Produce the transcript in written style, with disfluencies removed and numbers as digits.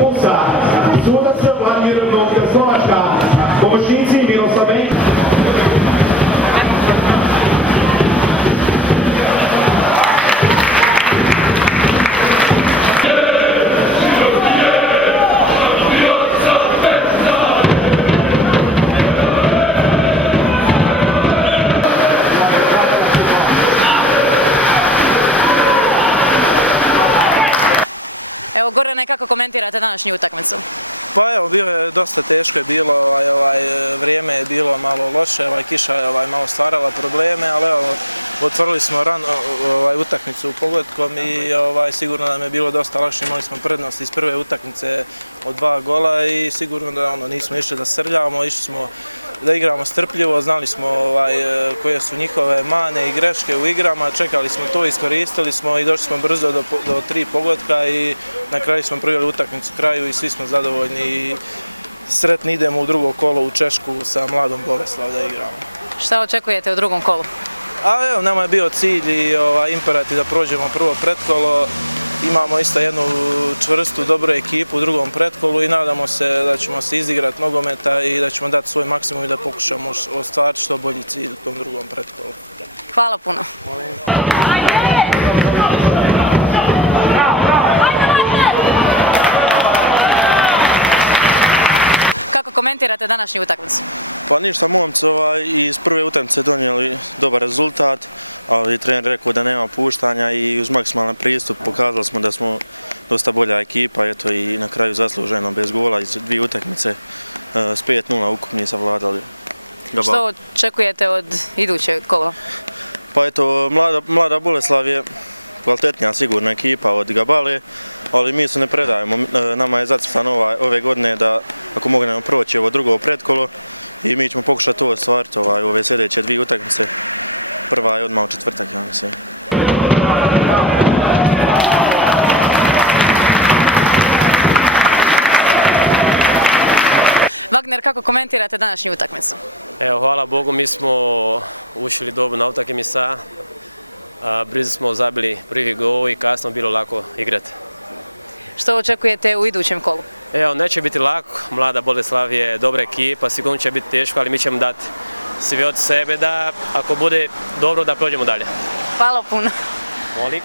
Musa, sudac Vladimir Slovačka, pomoćnici Miroslav Benjić. Evo, Gorane, kako komentirate današnju utakmicu? Pa evo, bilo je dosta teško, vrijeme je bilo malo loše, kiša je malo stvarala probleme, ali evo, otvorili smo rano utakmicu u Pogletkom i sigurno nam je bilo dosta lakše, imali smo prednost iz prve utakmice od 2 gola i sigurno da nismo išli da srljamo, išli smo da igramo strpljivo, znali smo koje su njihove mane i greške u igrama, čekali smo to, iskoristili smo i došli smo brzo do 3 pogotka i na kraju smo priveli utakmicu kraju i svi smo zadovoljni i sretni idemo u drugo kolo u Češku sa Mladom Boleslav da igramo. Šta očekujete u drugom kolu? A evo, nama je bio cilj i imperativ da prođemo prvo pretkolo. Imamo isto jednu čvrstu, dobru ekipu u drugom pretkolu i nadamo se da ćemo se izigrati nogometa i da ćemo dati svoj maksimum i da pokušamo ostvariti što bolji cilj u tom drugom pretkolu. Hvala puno. Kako komentirate današnju utakmicu? Pa ništa, momci iz prve utakmice donijeli dobar rezultat, ali trener rekao da nema puštanja i uz maksimalan pristup pokazali smo da smo dosta bolja ekipa, eto i na kraju zasluženo bez gola iz 2 utakmice s 5-0 ukupni savladali. Što očekujete od idućeg kola? Pa eto, Mlada Boleslav je kvalitetnija sigurna ekipa od Gabale, ali mi se ne predajemo. Nama je zacrtano ove godine da ako mognemo proći ovo drugo pretkolo i mi ćemo pokušati to ostvariti ove sljedeće 2 utakmice. Prva je odmah u četvrtak, ja mislim. Wagner, kako komentirate današnju utakmicu? Evo, hvala Bogu, mi smo ušli dobro na utakmicu. Brzo smo zabili prvi gol i kasno bilo lako igrati. Što očekujete u idućem kolu? Evo, neće biti lako, Mlada Boleslav je dobra ekipa, sigurno će biti teško, ali mi ćemo dati svi od sebe da ako bude dobro da prođemo dalje. Hvala puno. Molim.